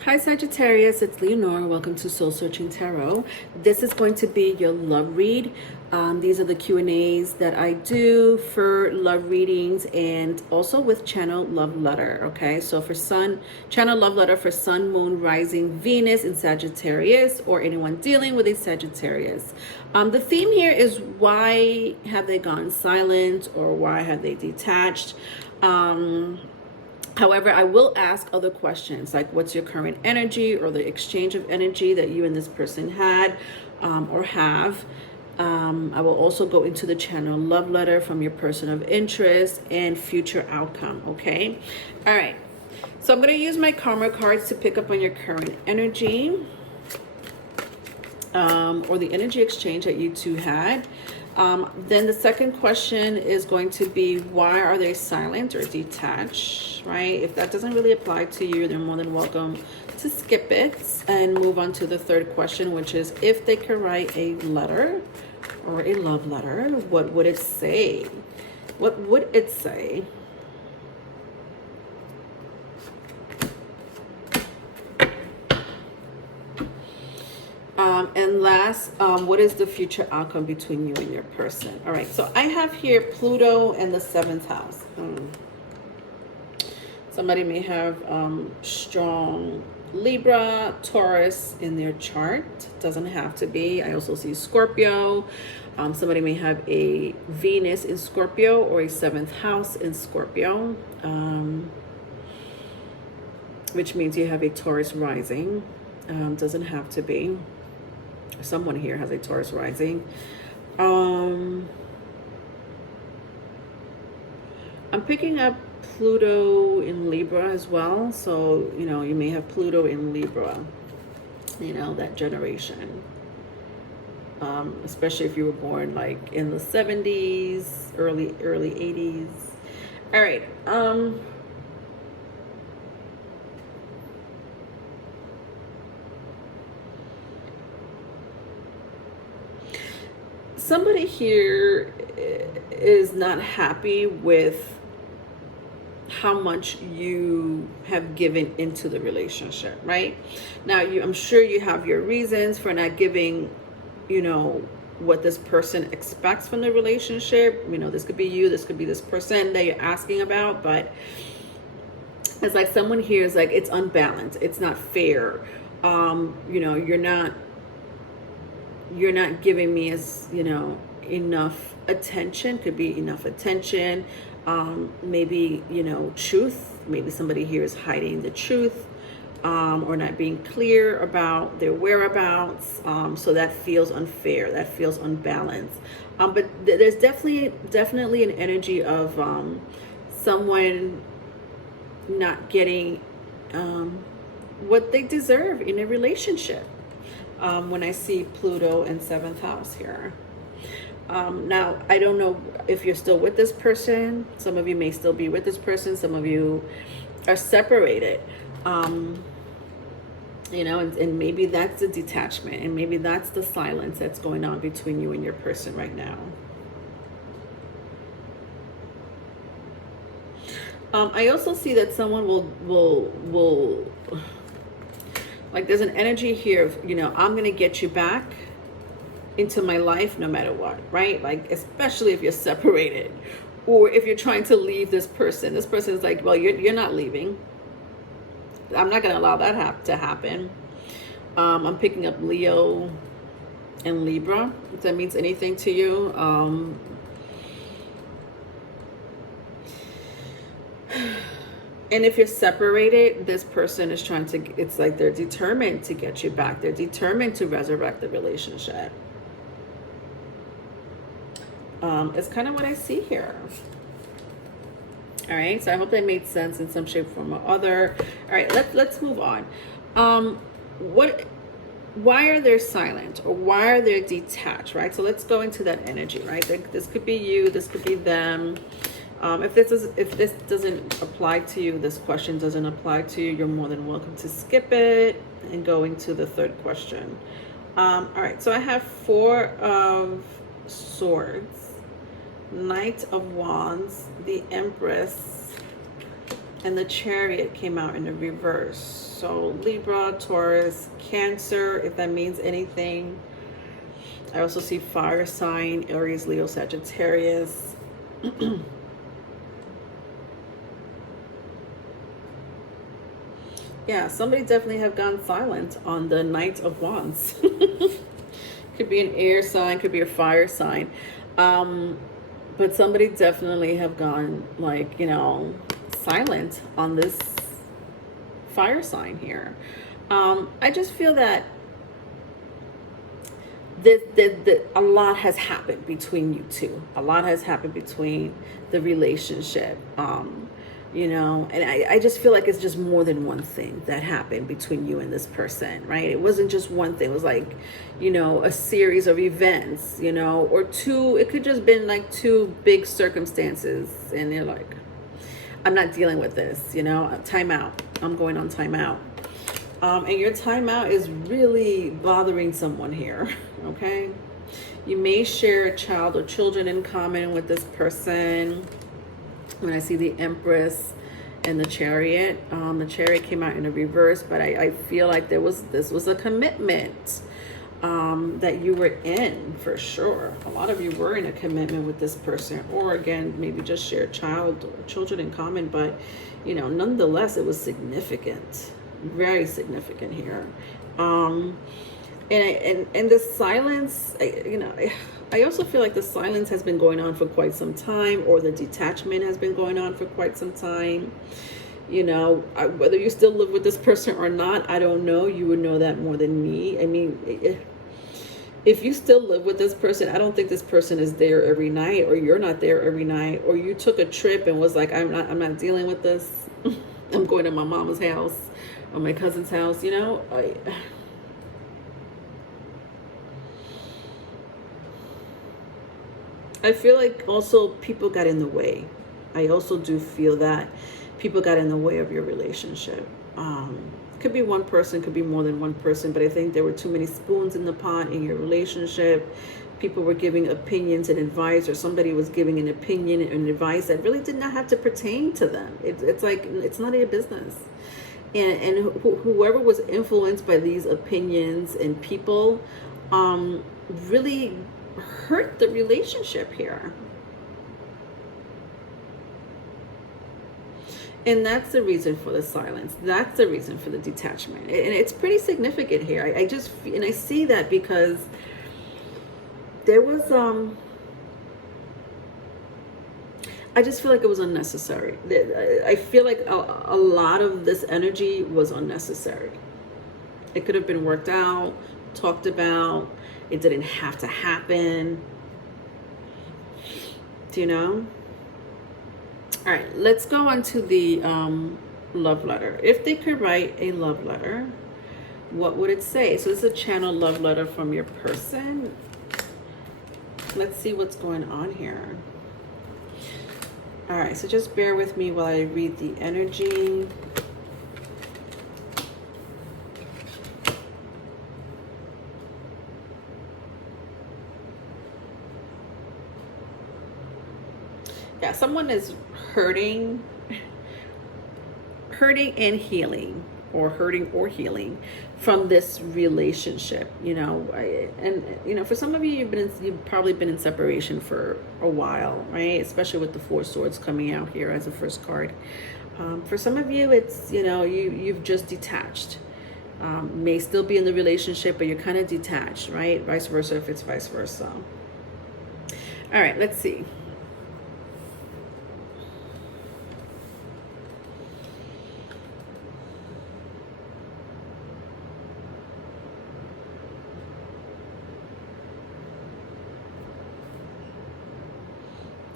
Hi Sagittarius, it's Leonore. Welcome to Soul Searching Tarot. This is going to be your love read. These are the Q&As that I do for love readings and also with channel love letter. Okay, so for sun, channel love letter for sun, moon, rising, Venus in Sagittarius, or anyone dealing with a Sagittarius. The theme here is why have they gone silent or why have they detached? However, I will ask other questions like what's your current energy or the exchange of energy that you and this person had or have. I will also go into the channel love letter from your person of interest and future outcome. Okay. All right. So I'm going to use my karma cards to pick up on your current energy or the energy exchange that you two had. Then the second question is going to be, why are they silent or detached, right? If that doesn't really apply to you, they're more than welcome to skip it and move on to the third question, which is, if they could write a letter or a love letter, what would it say? What would it say? And last, what is the future outcome between you and your person? All right, so I have here Pluto and the 7th house. Somebody may have strong Libra, Taurus in their chart. Doesn't have to be. I also see Scorpio. Somebody may have a Venus in Scorpio or a 7th house in Scorpio, which means you have a Taurus rising. Doesn't have to be. Someone here has a Taurus rising. I'm picking up Pluto in Libra as well. So, you know, you may have Pluto in Libra, you know, that generation. Especially if you were born like in the 70s, early 80s. All right. Somebody here is not happy with how much you have given into the relationship, right? Now, I'm sure you have your reasons for not giving, you know, what this person expects from the relationship. You know, this could be you, this could be this person that you're asking about, but it's like someone here is like, it's unbalanced, it's not fair. You know, you're not giving me as, you know, enough attention. Could be enough attention, maybe, you know, truth. Maybe somebody here is hiding the truth, or not being clear about their whereabouts, so that feels unfair, that feels unbalanced. But there's definitely an energy of someone not getting what they deserve in a relationship. When I see Pluto in 7th house here. Now, I don't know if you're still with this person. Some of you may still be with this person. Some of you are separated. You know, and maybe that's the detachment, and maybe that's the silence that's going on between you and your person right now. I also see that someone will like, there's an energy here of, you know, I'm going to get you back into my life no matter what, right? Like, especially if you're separated or if you're trying to leave this person. This person is like, well, you're not leaving. I'm not going to allow that to happen. I'm picking up Leo and Libra, if that means anything to you. And if you're separated, this person is trying to, it's like they're determined to get you back. They're determined to resurrect the relationship. It's kind of what I see here. All right, so I hope that made sense in some shape, form, or other. All right, let's move on. Why are they silent, or why are they detached, right? So let's go into that energy, right? This could be you, this could be them. If this doesn't apply to you, this question doesn't apply to you, you're more than welcome to skip it and go into the third question. All right, so I have 4 of Swords, Knight of Wands, the Empress, And the Chariot came out in the reverse. So Libra, Taurus, Cancer, if that means anything. I also see fire sign, Aries, Leo, Sagittarius. Yeah, somebody definitely have gone silent on the Knight of Wands. Could be an air sign, could be a fire sign. But somebody definitely have gone, like, you know, silent on this fire sign here. I just feel that a lot has happened between you two. A lot has happened between the relationship. You know, and I just feel like it's just more than one thing that happened between you and this person, right? It wasn't just one thing. It was like, you know, a series of events, you know, or two. It could just been like two big circumstances, and you're like, I'm not dealing with this, you know, time out. I'm going on time out. And your timeout is really bothering someone here, okay? You may share a child or children in common with this person. When I see the Empress and the Chariot came out in a reverse, but I feel like this was a commitment that you were in, for sure. A lot of you were in a commitment with this person, or again, maybe just share a child or children in common, but you know, nonetheless, it was significant. Very significant here. And the silence, you know, I also feel like the silence has been going on for quite some time, or the detachment has been going on for quite some time. You know, whether you still live with this person or not, I don't know. You would know that more than me. I mean, if you still live with this person, I don't think this person is there every night, or you're not there every night, or you took a trip and was like, I'm not dealing with this. I'm going to my mama's house or my cousin's house, you know. I feel like also people got in the way. I also do feel that people got in the way of your relationship. Could be one person, could be more than one person, but I think there were too many spoons in the pot in your relationship. People were giving opinions and advice, or somebody was giving an opinion and advice that really did not have to pertain to them. It's like, it's none of your business. And whoever was influenced by these opinions and people really hurt the relationship here. And that's the reason for the silence. That's the reason for the detachment. And it's pretty significant here. I see that because there was, I just feel like it was unnecessary. I feel like a lot of this energy was unnecessary. It could have been worked out, talked about. It didn't have to happen. Do you know? All right, let's go on to the love letter. If they could write a love letter, what would it say? So this is a channel love letter from your person. Let's see what's going on here. All right, so just bear with me while I read the energy. Yeah, someone is hurting and healing, or hurting or healing from this relationship, you know. And you know, for some of you, you've probably been in separation for a while, right? Especially with the Four Swords coming out here as a first card. For some of you, it's, you know, you've just detached. May still be in the relationship, but you're kind of detached, right? Vice versa if it's vice versa. All right, let's see.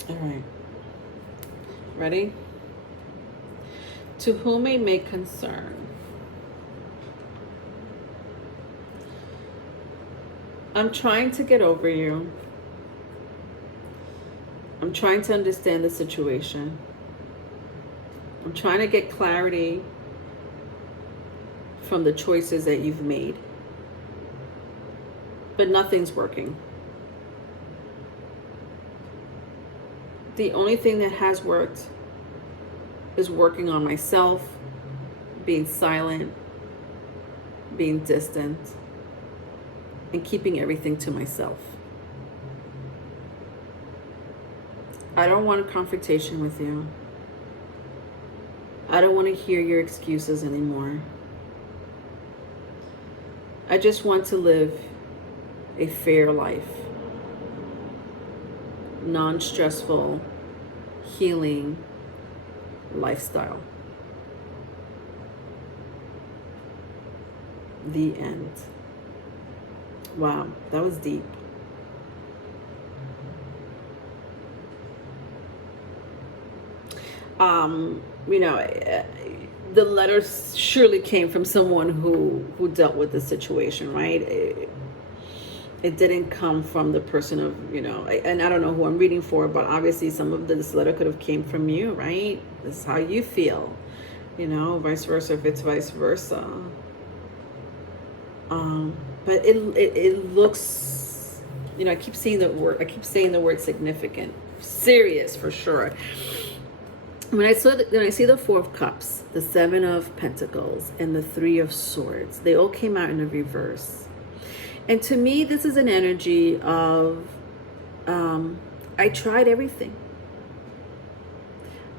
All right. Ready? To whom it may concern. I'm trying to get over you. I'm trying to understand the situation. I'm trying to get clarity from the choices that you've made. But nothing's working. The only thing that has worked is working on myself, being silent, being distant, and keeping everything to myself. I don't want a confrontation with you. I don't want to hear your excuses anymore. I just want to live a fair life. Non-stressful, healing lifestyle. The end. Wow, that was deep. The letter surely came from someone who dealt with the situation, right? It didn't come from the person of, and I don't know who I'm reading for, but obviously some of this letter could have came from you, right? This is how you feel, vice versa if it's vice versa. But it looks, I keep saying the word significant, serious for sure. When I see the Four of Cups, the Seven of Pentacles, and the Three of Swords, they all came out in a reverse. And to me, this is an energy of, I tried everything.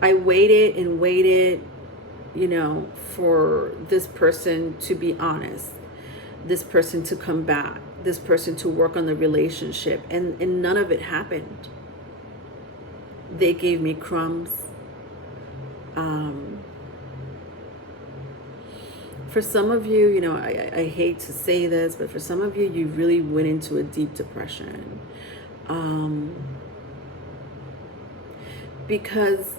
I waited and waited, for this person to be honest, this person to come back, this person to work on the relationship, and none of it happened. They gave me crumbs. For some of you, I hate to say this, but for some of you, you really went into a deep depression. Because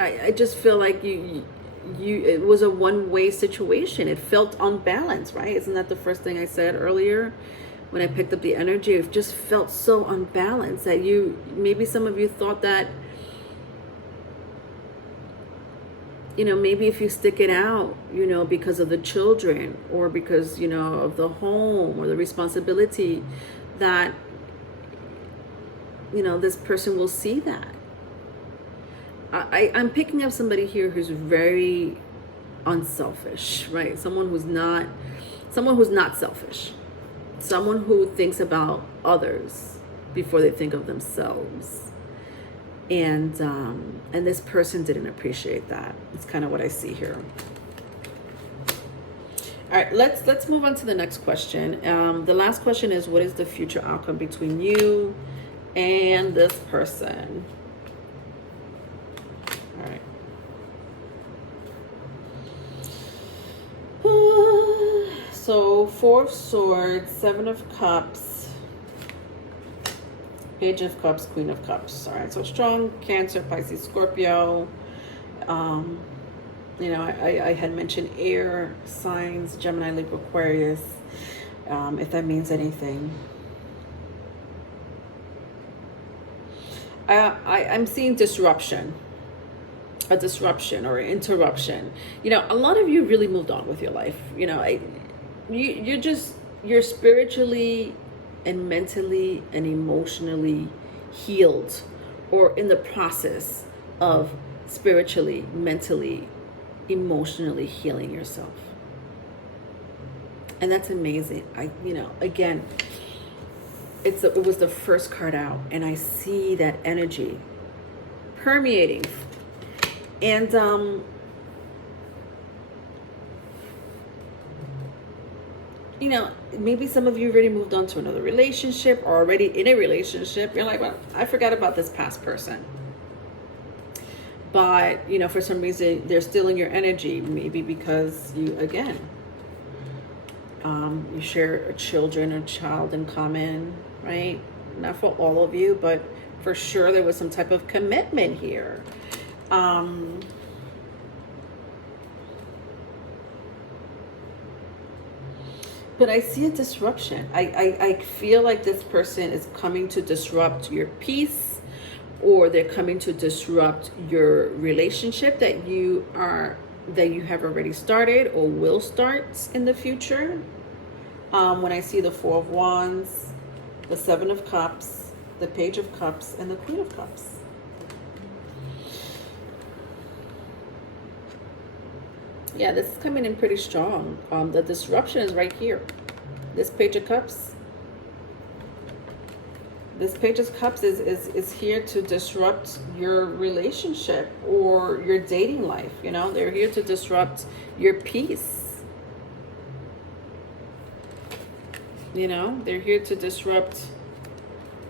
I just feel like it was a one-way situation. It felt unbalanced, right? Isn't that the first thing I said earlier? When I picked up the energy, it just felt so unbalanced that maybe some of you thought that, maybe if you stick it out, because of the children or because, of the home or the responsibility that, this person will see that. I'm picking up somebody here who's very unselfish, right? Someone who's not selfish. Someone who thinks about others before they think of themselves. And this person didn't appreciate that. It's kind of what I see here. All right, let's move on to the next question. The last question is, what is the future outcome between you and this person? All right. So, Four of Swords, Seven of Cups, Page of Cups, Queen of Cups. All right, so strong Cancer, Pisces, Scorpio. I had mentioned air signs, Gemini, Libra, Aquarius, if that means anything. I'm seeing disruption. A disruption or an interruption. A lot of you really moved on with your life. You're spiritually and mentally and emotionally healed, or in the process of spiritually, mentally, emotionally healing yourself. And that's amazing. Again, it was the first card out, and I see that energy permeating. And maybe some of you already moved on to another relationship or already in a relationship. You're like, well, I forgot about this past person. But, for some reason, they're still in your energy. Maybe because you share a child in common, right? Not for all of you, but for sure there was some type of commitment here. But I see a disruption. I feel like this person is coming to disrupt your peace, or they're coming to disrupt your relationship that you have already started or will start in the future. When I see the Four of Wands, the Seven of Cups, the Page of Cups, and the Queen of Cups. Yeah, this is coming in pretty strong. The disruption is right here. This Page of Cups. This Page of Cups is here to disrupt your relationship or your dating life. You know, they're here to disrupt your peace. You know, they're here to disrupt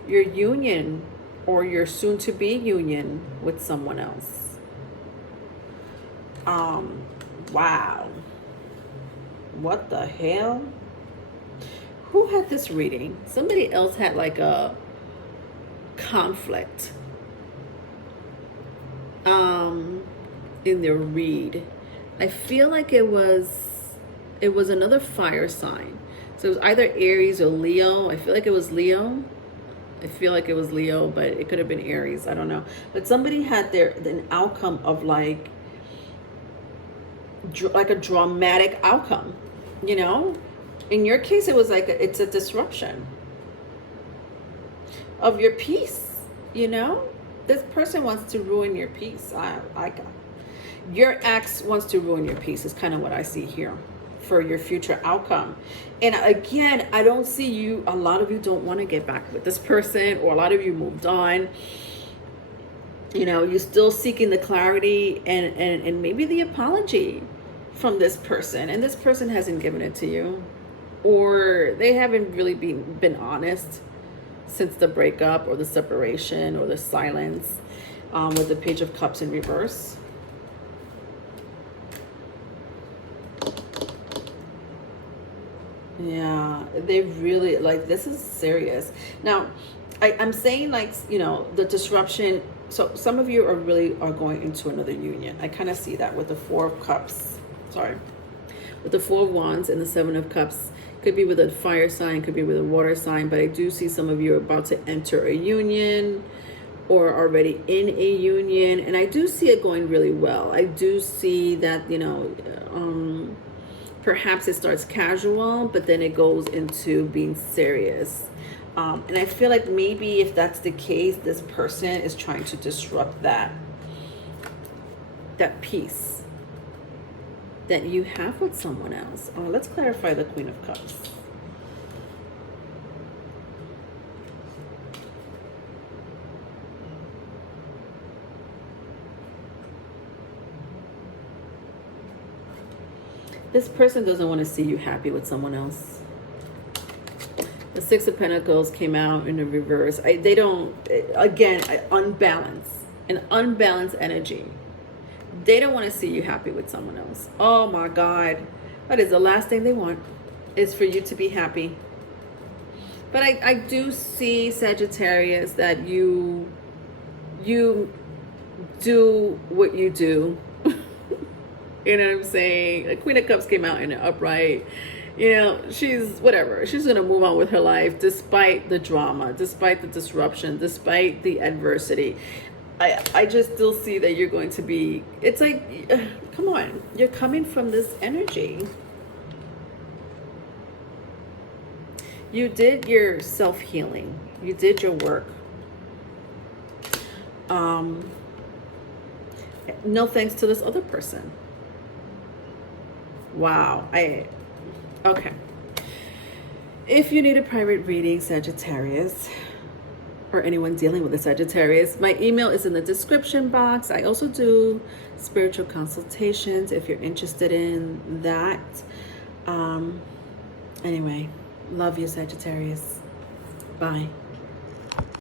your union or your soon-to-be union with someone else. Wow. What the hell? Who had this reading? Somebody else had like a conflict in their read. I feel like it was another fire sign. So it was either Aries or Leo. I feel like it was Leo. But it could have been Aries. I don't know. But somebody had an outcome of like a dramatic outcome, you know. In your case, it was like it's a disruption of your peace, you know. This person wants to ruin your peace. Your ex wants to ruin your peace is kind of what I see here for your future outcome. And again, I don't see you, a lot of you don't want to get back with this person, or a lot of you moved on. You know, you're still seeking the clarity and maybe the apology from this person, and this person hasn't given it to you, or they haven't really been honest since the breakup or the separation or the silence, with the Page of Cups in reverse. Yeah, they really, like, this is serious. Now, I'm saying, like, you know, the disruption. So some of you are going into another union. I kind of see that with the Four of Cups. Sorry. With the Four of Wands and the Seven of Cups. Could be with a fire sign, could be with a water sign. But I do see some of you are about to enter a union or already in a union. And I do see it going really well. I do see that, you know, perhaps it starts casual, but then it goes into being serious. And I feel like maybe if that's the case, this person is trying to disrupt that peace that you have with someone else. Let's clarify the Queen of Cups. This person doesn't want to see you happy with someone else. The Six of Pentacles came out in the reverse. They don't, again, an unbalanced energy. They don't want to see you happy with someone else. Oh my God. That is the last thing they want, is for you to be happy. But I do see, Sagittarius, that you do what you do. You know what I'm saying? The Queen of Cups came out in the upright. You know, she's whatever. She's going to move on with her life despite the drama, despite the disruption, despite the adversity. I just still see that you're going to be, it's like, come on. You're coming from this energy. You did your self-healing. You did your work. No thanks to this other person. Wow. Okay. If you need a private reading, Sagittarius, or anyone dealing with a Sagittarius, my email is in the description box. I also do spiritual consultations if you're interested in that. Anyway, love you, Sagittarius. Bye.